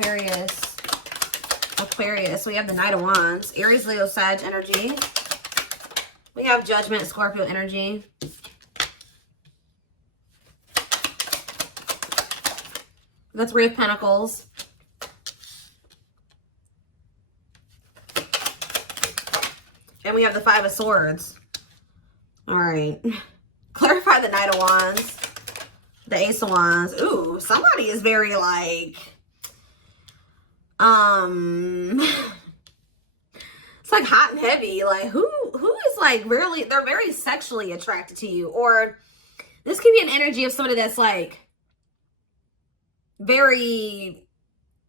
Aquarius. Aquarius. We have the Knight of Wands. Aries, Leo, Sag energy. We have Judgment, Scorpio energy. The Three of Pentacles. And we have the Five of Swords. All right. Clarify the Knight of Wands. The Ace of Wands. Ooh, somebody is very like... It's like hot and heavy. Like who is like really... They're very sexually attracted to you. Or this could be an energy of somebody that's like... very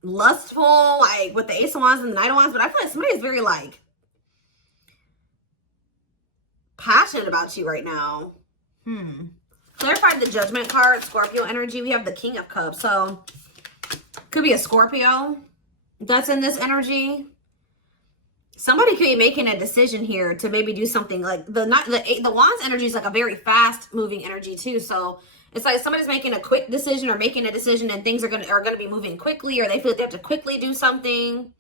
lustful, like with the Ace of Wands and the Knight of Wands, but I feel like somebody is very like passionate about you right now. Clarify the Judgment card, Scorpio energy. We have the King of Cups, so could be a Scorpio that's in this energy. Somebody could be making a decision here to maybe do something like the Wands energy is like a very fast moving energy too, so it's like somebody's making a quick decision or making a decision and things are gonna be moving quickly, or they feel like they have to quickly do something.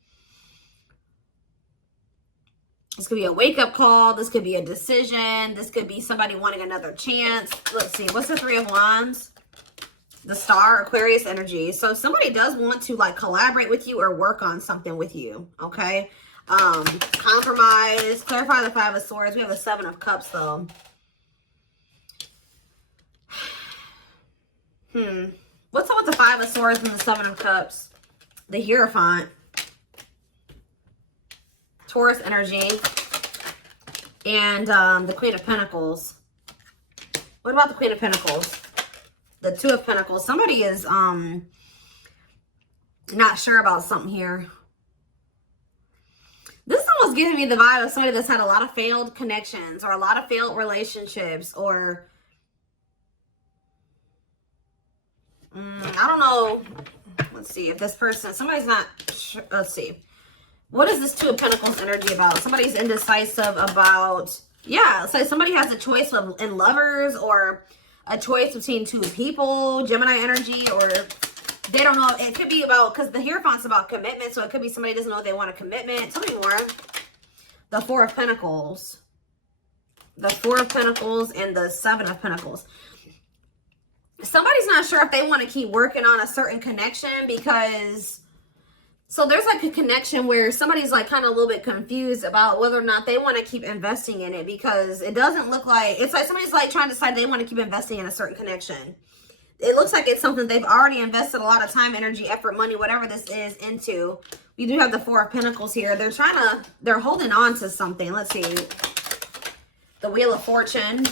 This could be a wake-up call. This could be a decision. This could be somebody wanting another chance. Let's see. What's the Three of Wands? The Star, Aquarius energy. So somebody does want to like collaborate with you or work on something with you, okay? Compromise. Clarify the Five of Swords. We have the Seven of Cups though. What's up with the Five of Swords and the Seven of Cups? The Hierophant. Taurus energy. And the Queen of Pentacles. What about the Queen of Pentacles? The Two of Pentacles. Somebody is not sure about something here. This is almost giving me the vibe of somebody that's had a lot of failed connections or a lot of failed relationships, or I don't know. Let's see if this person, somebody's not sure. Let's see. What is this Two of Pentacles energy about? Somebody's indecisive about, yeah, it's like somebody has a choice in lovers or a choice between two people, Gemini energy, or they don't know. It could be about, because the Hierophant's about commitment, so it could be somebody doesn't know if they want a commitment. Tell me more. The Four of Pentacles. The Four of Pentacles and the Seven of Pentacles. Somebody's not sure if they want to keep working on a certain connection because, so there's like a connection where somebody's like kind of a little bit confused about whether or not they want to keep investing in it, because it doesn't look like, it's like somebody's like trying to decide they want to keep investing in a certain connection. It looks like it's something they've already invested a lot of time, energy, effort, money, whatever this is into. We do have the Four of Pentacles here. They're holding on to something. Let's see. The Wheel of Fortune.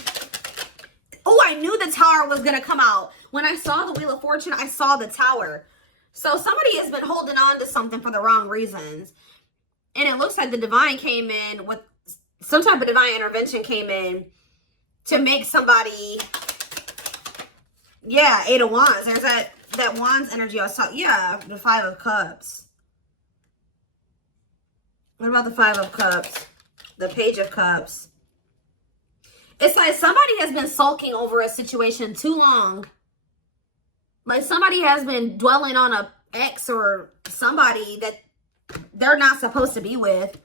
Oh, I knew the Tower was going to come out. When I saw the Wheel of Fortune, I saw the Tower. So somebody has been holding on to something for the wrong reasons. And it looks like the Divine came in with some type of divine intervention came in to make somebody, yeah, Eight of Wands. There's that Wands energy I was talking, yeah, the Five of Cups. What about the Five of Cups? The Page of Cups. It's like somebody has been sulking over a situation too long. Like somebody has been dwelling on a ex or somebody that they're not supposed to be with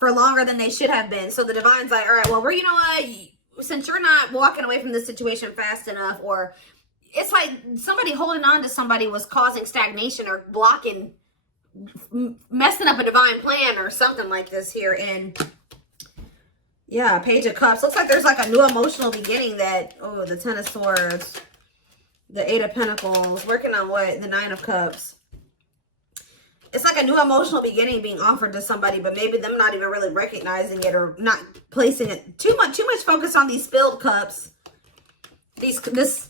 for longer than they should have been. So the Divine's like, all right, well, you know what? Since you're not walking away from this situation fast enough, or it's like somebody holding on to somebody was causing stagnation or blocking, messing up a divine plan or something like this here. And yeah, Page of Cups. Looks like there's like a new emotional beginning that, oh, the Ten of Swords, the Eight of Pentacles, working on what? The Nine of Cups. It's like a new emotional beginning being offered to somebody, but maybe them not even really recognizing it or not placing it too much focus on these spilled cups. This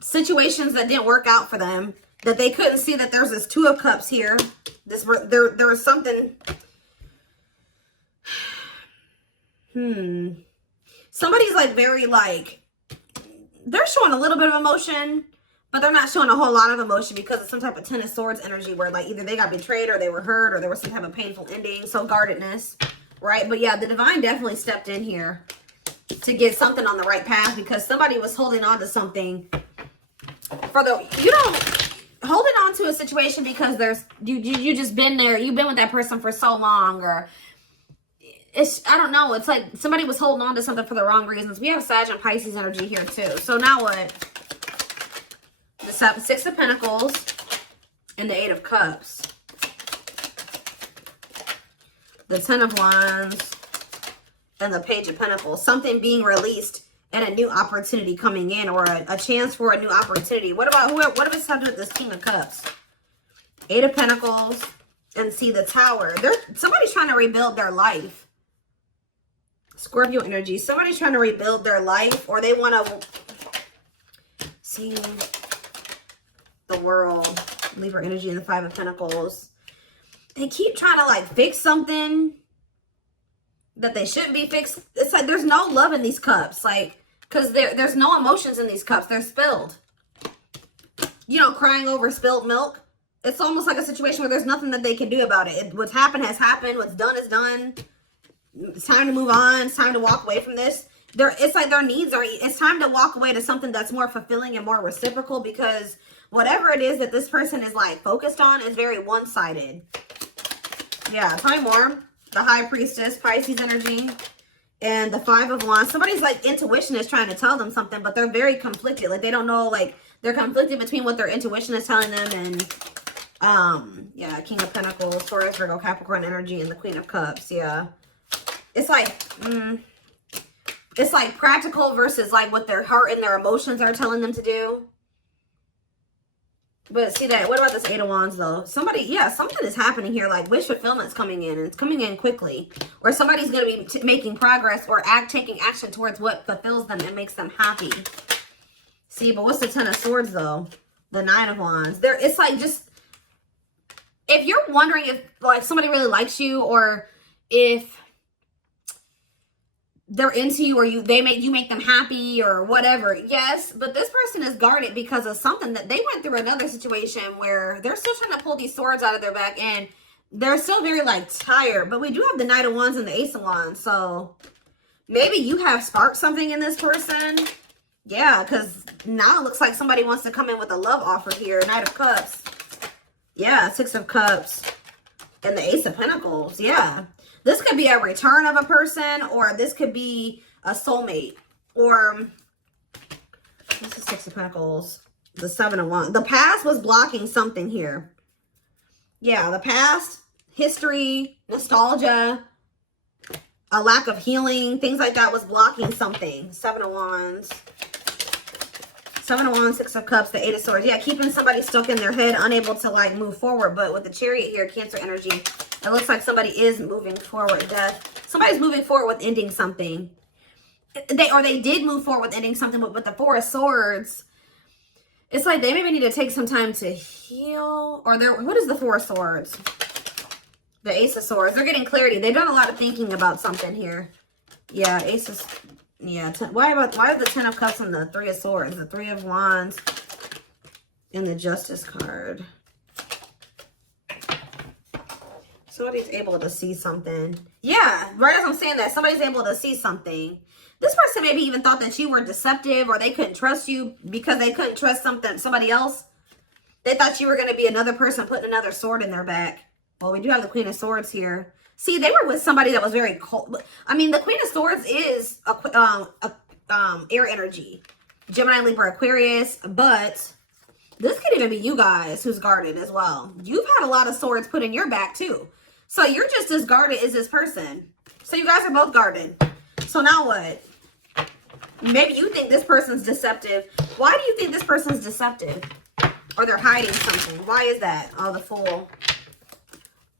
situations that didn't work out for them, that they couldn't see that there's this Two of Cups here. There was something. Somebody's like very like, they're showing a little bit of emotion, but they're not showing a whole lot of emotion because of some type of Ten of Swords energy where like either they got betrayed or they were hurt or there was some type of painful ending. So guardedness, right? But yeah, the Divine definitely stepped in here to get something on the right path because somebody was holding on to something for the, holding on to a situation because there's you just been there, you've been with that person for so long, or it's, I don't know, it's like somebody was holding on to something for the wrong reasons. We have Sag and Pisces energy here too. So now what? The Six of Pentacles and the Eight of Cups. The Ten of Wands and the Page of Pentacles. Something being released and a new opportunity coming in, or a chance for a new opportunity. What about what if it's something with this King of Cups? Eight of Pentacles and see the Tower. Somebody's trying to rebuild their life. Scorpio energy. Somebody's trying to rebuild their life, or they want to see the World. Libra energy and the Five of Pentacles. They keep trying to like fix something that they shouldn't be fixed. It's like there's no love in these cups, like, because there's no emotions in these cups. They're spilled. You know, crying over spilled milk. It's almost like a situation where there's nothing that they can do about it. What's happened has happened. What's done is done. It's time to move on. It's time to walk away from this. It's like their needs are, it's time to walk away to something that's more fulfilling and more reciprocal, because whatever it is that this person is like focused on is very one-sided. Yeah, tell me more. The High Priestess, Pisces energy, and the Five of Wands. Somebody's like intuition is trying to tell them something, but they're very conflicted. Like they don't know, like they're conflicted between what their intuition is telling them and yeah, King of Pentacles, Taurus, Virgo, Capricorn energy, and the Queen of Cups. Yeah. It's like practical versus like what their heart and their emotions are telling them to do. But see that, what about this Eight of Wands though? Somebody, yeah, something is happening here. Like wish fulfillment's coming in, and it's coming in quickly. Or somebody's going to be making progress or taking action towards what fulfills them and makes them happy. See, but what's the Ten of Swords though? The Nine of Wands. It's like just, if you're wondering if like somebody really likes you, or if they're into you, or you make them happy or whatever, yes, but this person is guarded because of something that they went through, another situation where they're still trying to pull these swords out of their back, and they're still very like tired. But we do have the Knight of Wands and the Ace of Wands, so maybe you have sparked something in this person. Yeah, because now it looks like somebody wants to come in with a love offer here. Knight of Cups. Yeah, Six of Cups and the Ace of Pentacles. Yeah. This could be a return of a person, or this could be a soulmate, or this is Six of Pentacles, the Seven of Wands. The past was blocking something here. Yeah, the past, history, nostalgia, a lack of healing, things like that was blocking something. Seven of Wands. Seven of Wands, Six of Cups, the Eight of Swords. Yeah, keeping somebody stuck in their head, unable to like move forward. But with the Chariot here, Cancer energy, it looks like somebody is moving forward. Death. Somebody's moving forward with ending something. They did move forward with ending something, but with the Four of Swords, it's like they maybe need to take some time to heal. Or what is the Four of Swords? The Ace of Swords. They're getting clarity. They've done a lot of thinking about something here. Yeah, Ace of... Yeah, why are the Ten of Cups and the Three of Swords? The Three of Wands and the Justice card. Somebody's able to see something. Yeah, right as I'm saying that, somebody's able to see something. This person maybe even thought that you were deceptive, or they couldn't trust you because they couldn't trust somebody else. They thought you were going to be another person putting another sword in their back. Well, we do have the Queen of Swords here. See, they were with somebody that was very cold. I mean, the Queen of Swords is air energy. Gemini, Libra, Aquarius. But this could even be you guys who's guarded as well. You've had a lot of swords put in your back too. So you're just as guarded as this person. So you guys are both guarded. So now what? Maybe you think this person's deceptive. Why do you think this person's deceptive? Or they're hiding something. Why is that? Oh, the Fool.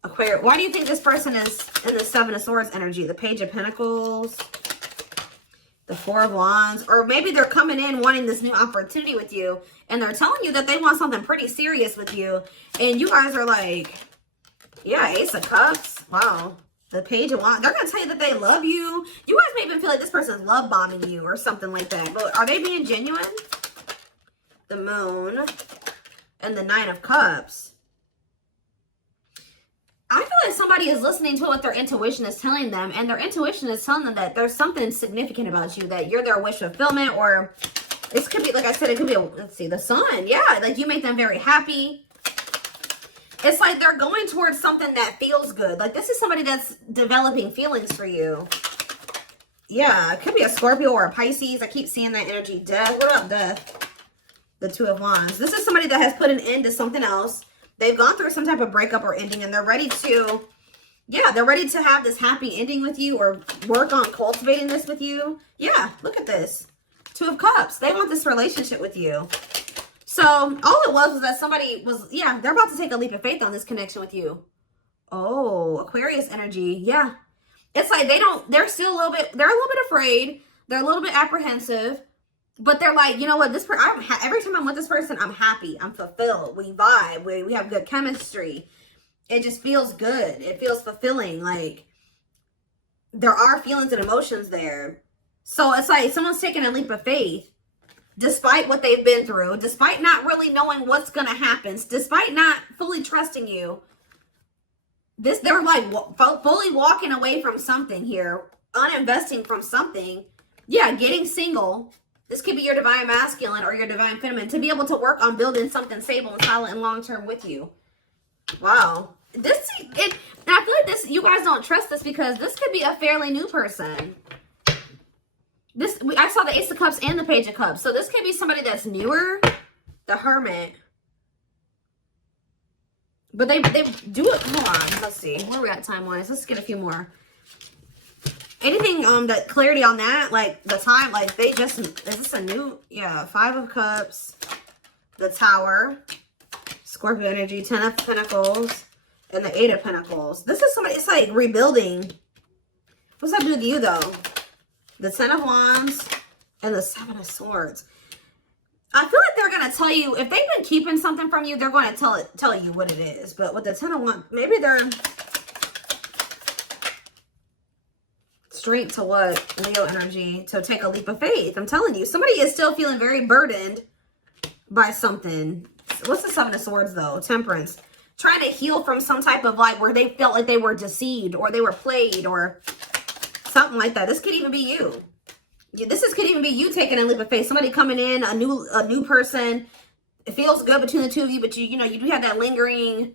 Aquarius. Why do you think this person is in the Seven of Swords energy? The Page of Pentacles, the Four of Wands, or maybe they're coming in wanting this new opportunity with you, and they're telling you that they want something pretty serious with you, and you guys are like, yeah, Ace of Cups. Wow. The Page of Wands. They're going to tell you that they love you. You guys may even feel like this person's love bombing you or something like that, but are they being genuine? The Moon and the Nine of Cups. I feel like somebody is listening to what their intuition is telling them, and their intuition is telling them that there's something significant about you, that you're their wish fulfillment, or this could be, like I said, it could be, let's see, the Sun. Yeah, like you make them very happy. It's like they're going towards something that feels good. Like this is somebody that's developing feelings for you. Yeah, it could be a Scorpio or a Pisces. I keep seeing that energy. Death. What about death? The Two of Wands. This is somebody that has put an end to something else. They've gone through some type of breakup or ending, and they're ready to, yeah, they're ready to have this happy ending with you or work on cultivating this with you. Yeah, look at this. Two of Cups. They want this relationship with you. So all it was that somebody was, yeah, they're about to take a leap of faith on this connection with you. Oh, Aquarius energy. Yeah. It's like they're still a little bit afraid. They're a little bit apprehensive. But they're like, you know what, every time I'm with this person, I'm happy. I'm fulfilled. We vibe. We have good chemistry. It just feels good. It feels fulfilling. Like, there are feelings and emotions there. So it's like someone's taking a leap of faith, despite what they've been through, despite not really knowing what's going to happen, despite not fully trusting you. They're like fully walking away from something here, uninvesting from something. Yeah, getting single. This could be your divine masculine or your divine feminine to be able to work on building something stable and solid and long-term with you. Wow. And I feel like this, you guys don't trust this because this could be a fairly new person. I saw the Ace of Cups and the Page of Cups. So this could be somebody that's newer. The Hermit. But they do it. Hold on. Let's see. Where are we at time-wise? Let's get a few more. Anything, that clarity on that, like the time, like is this a new, yeah, Five of Cups, the Tower, Scorpio energy, 10 of Pentacles, and the 8 of Pentacles. This is somebody, it's like rebuilding. What's that do with you though? The 10 of Wands and the 7 of Swords. I feel like they're going to tell you, if they've been keeping something from you, they're going to tell you what it is. But with the 10 of Wands, maybe they're straight to what? Leo energy, to take a leap of faith. I'm telling you, somebody is still feeling very burdened by something. What's the 7 of Swords though? Temperance. Trying to heal from some type of like where they felt like they were deceived or they were played or something like that. This could even be you. Could even be you taking a leap of faith. Somebody coming in, a new person. It feels good between the two of you, but you do have that lingering,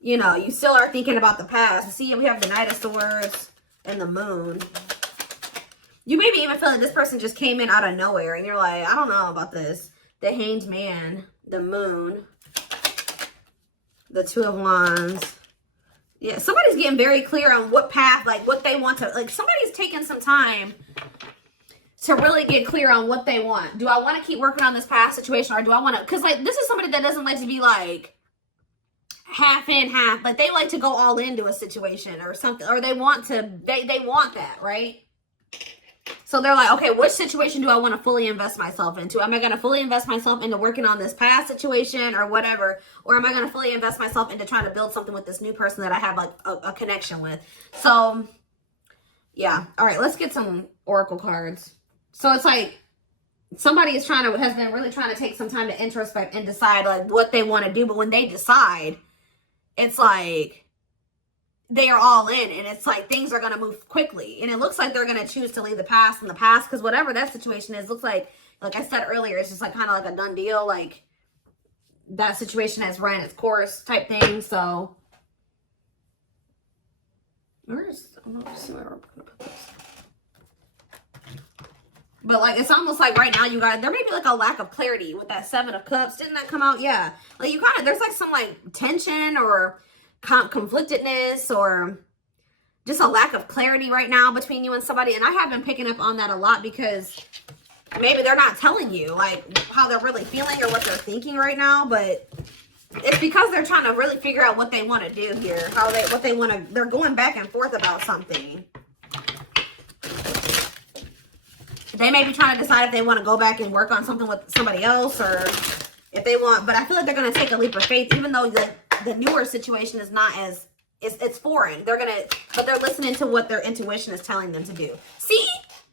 you still are thinking about the past. See, we have the Knight of Swords and the Moon. You maybe even feel like this person just came in out of nowhere and you're like, I don't know about this. The Hanged Man, the Moon, the Two of Wands. Yeah, somebody's getting very clear on what path, like what they want to, like somebody's taking some time to really get clear on what they want. Do I want to keep working on this past situation or do I want to, because like this is somebody that doesn't like to be like half in, half, like they like to go all into a situation or something, or they want that, right? So they're like, okay, which situation do I want to fully invest myself into? Am I going to fully invest myself into working on this past situation or whatever? Or am I going to fully invest myself into trying to build something with this new person that I have like a connection with? So yeah. All right, let's get some oracle cards. So it's like somebody has been really trying to take some time to introspect and decide like what they want to do. But when they decide, it's like they are all in and it's like things are going to move quickly. And it looks like they're going to choose to leave the past in the past because whatever that situation is, looks like I said earlier, it's just like kind of like a done deal. Like that situation has run its course type thing. So let's see where we're going to put this. But like, it's almost like right now, you guys, there may be like a lack of clarity with that 7 of Cups. Didn't that come out? Yeah. Like you kind of, there's like some like tension or conflictedness or just a lack of clarity right now between you and somebody. And I have been picking up on that a lot because maybe they're not telling you like how they're really feeling or what they're thinking right now. But it's because they're trying to really figure out what they want to do here. They're going back and forth about something. They may be trying to decide if they want to go back and work on something with somebody else or if they want, but I feel like they're going to take a leap of faith, even though the newer situation is not as, it's foreign. But they're listening to what their intuition is telling them to do. See?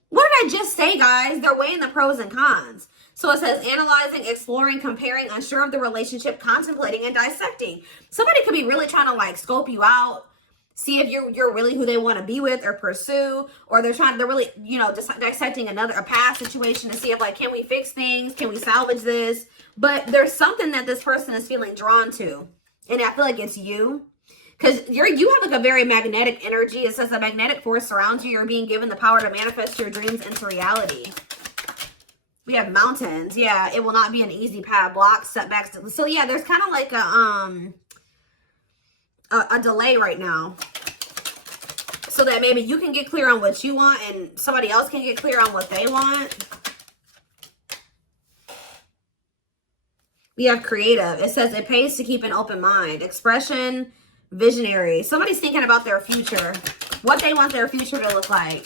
What did I just say, guys? They're weighing the pros and cons. So it says analyzing, exploring, comparing, unsure of the relationship, contemplating, and dissecting. Somebody could be really trying to like scope you out. See if you're really who they want to be with or pursue, or they're really, just dissecting a past situation to see if like, can we fix things? Can we salvage this? But there's something that this person is feeling drawn to. And I feel like it's you. Because you have like a very magnetic energy. It says the magnetic force surrounds you. You're being given the power to manifest your dreams into reality. We have mountains. Yeah, it will not be an easy path. Blocks, setbacks. So yeah, there's kind of like a delay right now. So that maybe you can get clear on what you want and somebody else can get clear on what they want. We have creative. It says it pays to keep an open mind. Expression, visionary. Somebody's thinking about their future. What they want their future to look like.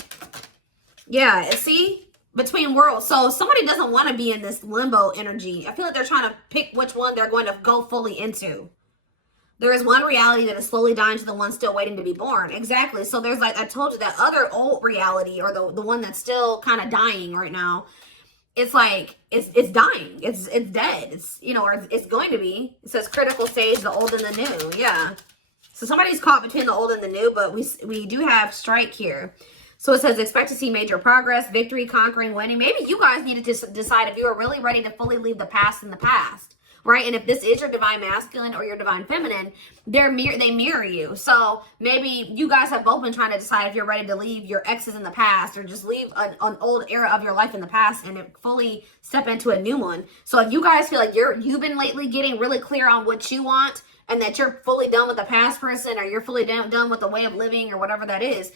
Yeah, see? Between worlds. So somebody doesn't want to be in this limbo energy. I feel like they're trying to pick which one they're going to go fully into. There is one reality that is slowly dying to the one still waiting to be born. Exactly. So there's like, I told you, that other old reality, or the one that's still kind of dying right now. It's like, it's dying. It's dead. It's, you know, or it's going to be. It says critical stage, the old and the new. Yeah. So somebody's caught between the old and the new, but we do have strike here. So it says expect to see major progress, victory, conquering, winning. Maybe you guys need to decide if you are really ready to fully leave the past in the past. Right? And if this is your divine masculine or your divine feminine, they mirror you. So maybe you guys have both been trying to decide if you're ready to leave your exes in the past, or just leave an old era of your life in the past and fully step into a new one. So if you guys feel like you've been lately getting really clear on what you want, and that you're fully done with the past person, or you're fully done with the way of living, or whatever that is,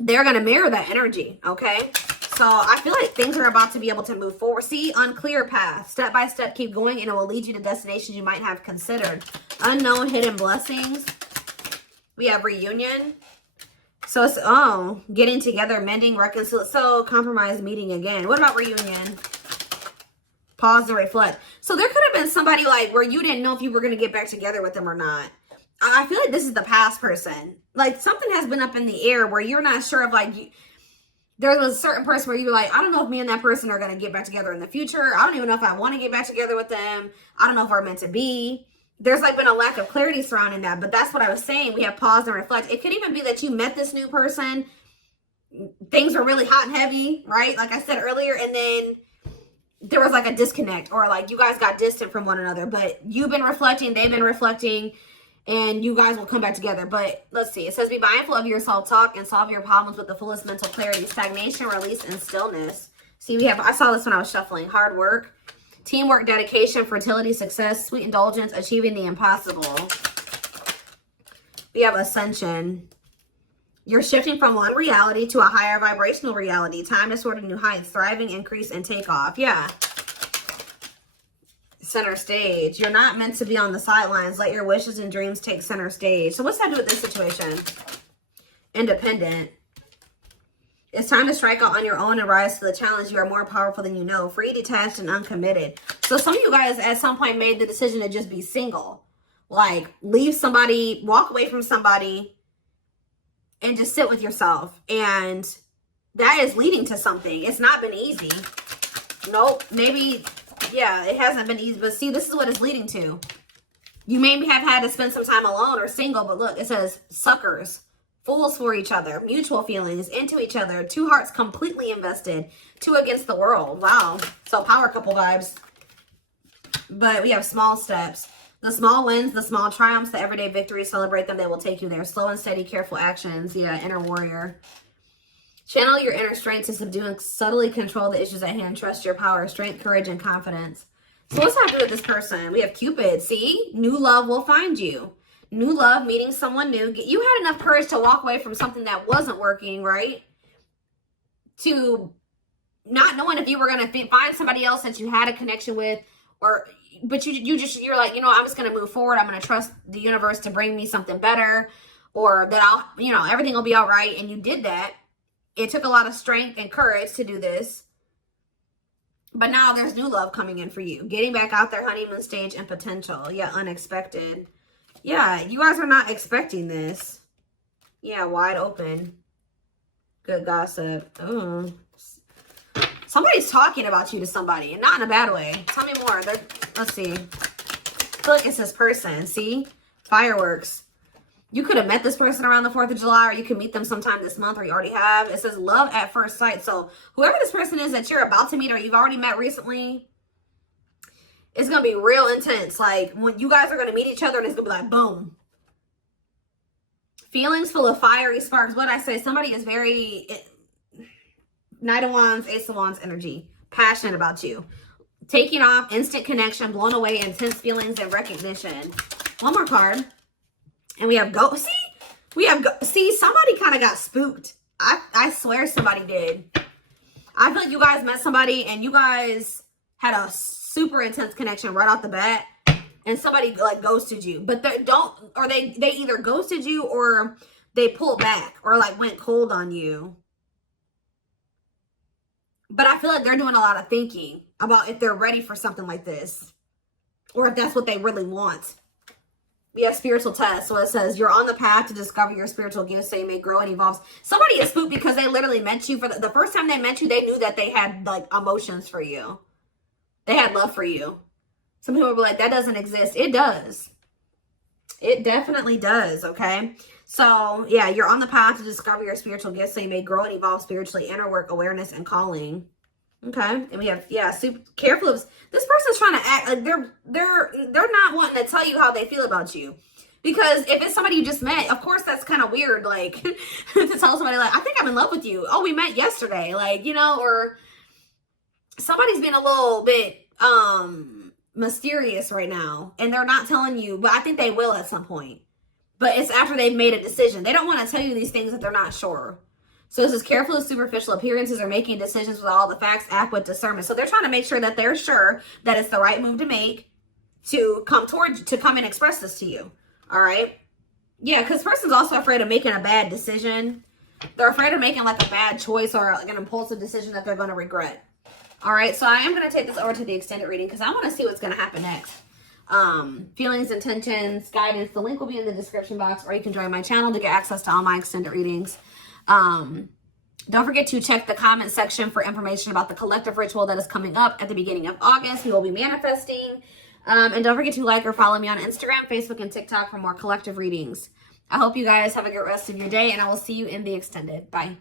they're going to mirror that energy. Okay. So I feel like things are about to be able to move forward. See, unclear path. Step by step, keep going, and it will lead you to destinations you might have considered. Unknown hidden blessings. We have reunion. So it's, getting together, mending, reconciliation. So compromise, meeting again. What about reunion? Pause and reflect. So there could have been somebody like where you didn't know if you were going to get back together with them or not. I feel like this is the past person. Like something has been up in the air where you're not sure of like... There was a certain person where you were like, I don't know if me and that person are going to get back together in the future. I don't even know if I want to get back together with them. I don't know if we're meant to be. There's like been a lack of clarity surrounding that. But that's what I was saying. We have pause and reflect. It could even be that you met this new person. Things were really hot and heavy, right? Like I said earlier. And then there was like a disconnect, or like you guys got distant from one another. But you've been reflecting. They've been reflecting. And you guys will come back together. But let's see. It says be mindful of your self-talk and solve your problems with the fullest mental clarity. Stagnation, release, and stillness. See, I saw this when I was shuffling. Hard work, teamwork, dedication, fertility, success, sweet indulgence, achieving the impossible. We have ascension. You're shifting from one reality to a higher vibrational reality. Time to soar to new heights. Thriving, increase, and take off. Yeah. Center stage. You're not meant to be on the sidelines. Let your wishes and dreams take center stage. So what's that do with this situation? Independent. It's time to strike out on your own and rise to the challenge. You are more powerful than you know. Free, detached, and uncommitted. So some of you guys at some point made the decision to just be single. Like leave somebody, walk away from somebody, and just sit with yourself. And that is leading to something. It's not been easy. Nope. Maybe... Yeah, it hasn't been easy, but see, this is what it's leading to. You maybe have had to spend some time alone or single, but look, it says suckers, fools for each other, mutual feelings, into each other, two hearts completely invested, two against the world. Wow. So power couple vibes. But we have small steps. The small wins, the small triumphs, the everyday victories, celebrate them. They will take you there. Slow and steady, careful actions. Yeah, inner warrior. Channel your inner strength to subdue and subtly control the issues at hand. Trust your power, strength, courage, and confidence. So what's happening with this person? We have Cupid. See? New love will find you. New love, meeting someone new. You had enough courage to walk away from something that wasn't working, right? To not knowing if you were going to find somebody else that you had a connection with, but you're like, you know, I'm just going to move forward. I'm going to trust the universe to bring me something better, or that everything will be all right. And you did that. It took a lot of strength and courage to do this. But now there's new love coming in for you. Getting back out there, honeymoon stage and potential. Yeah, unexpected. Yeah, you guys are not expecting this. Yeah, wide open. Good gossip. Oh. Somebody's talking about you to somebody, and not in a bad way. Tell me more. Let's see. I feel like it's this person. See? Fireworks. You could have met this person around the 4th of July, or you could meet them sometime this month, or you already have. It says love at first sight. So whoever this person is that you're about to meet or you've already met recently, It's going to be real intense. Like, when you guys are going to meet each other and it's going to be like, boom. Feelings full of fiery sparks. What I say, somebody is very Knight of Wands, Ace of Wands energy. Passionate about you. Taking off, instant connection, blown away, intense feelings and recognition. One more card. And we have go. See? We have go. See, somebody kind of got spooked. I swear somebody did. I feel like you guys met somebody and you guys had a super intense connection right off the bat. And somebody like ghosted you. But they don't, or they either ghosted you or they pulled back or like went cold on you. But I feel like they're doing a lot of thinking about if they're ready for something like this. Or if that's what they really want. We have spiritual test. So it says, you're on the path to discover your spiritual gifts so you may grow and evolve. Somebody is spooked because they literally met you. For the first time they met you, they knew that they had like emotions for you. They had love for you. Some people will be like, that doesn't exist. It does. It definitely does, okay? So, yeah, you're on the path to discover your spiritual gifts so you may grow and evolve spiritually, inner work, awareness, and calling. Okay? And we have, yeah, super careful of, this person's trying to act like they're not wanting to tell you how they feel about you. Because if it's somebody you just met, of course that's kind of weird, like, to tell somebody, like, I think I'm in love with you. Oh, we met yesterday. Like, you know, or somebody's being a little bit, mysterious right now and they're not telling you, but I think they will at some point. But it's after they've made a decision. They don't want to tell you these things if they're not sure. So this is careful of superficial appearances or making decisions with all the facts, act with discernment. So they're trying to make sure that they're sure that it's the right move to make to come towards, to come and express this to you. All right. Yeah, because person's also afraid of making a bad decision. They're afraid of making like a bad choice or like an impulsive decision that they're going to regret. All right, so I am going to take this over to the extended reading because I want to see what's going to happen next. Feelings, intentions, guidance. The link will be in the description box, or you can join my channel to get access to all my extended readings. Don't forget to check the comment section for information about the collective ritual that is coming up at the beginning of August. We will be manifesting. And don't forget to like or follow me on Instagram, Facebook, and TikTok for more collective readings. I hope you guys have a good rest of your day, and I will see you in the extended. Bye.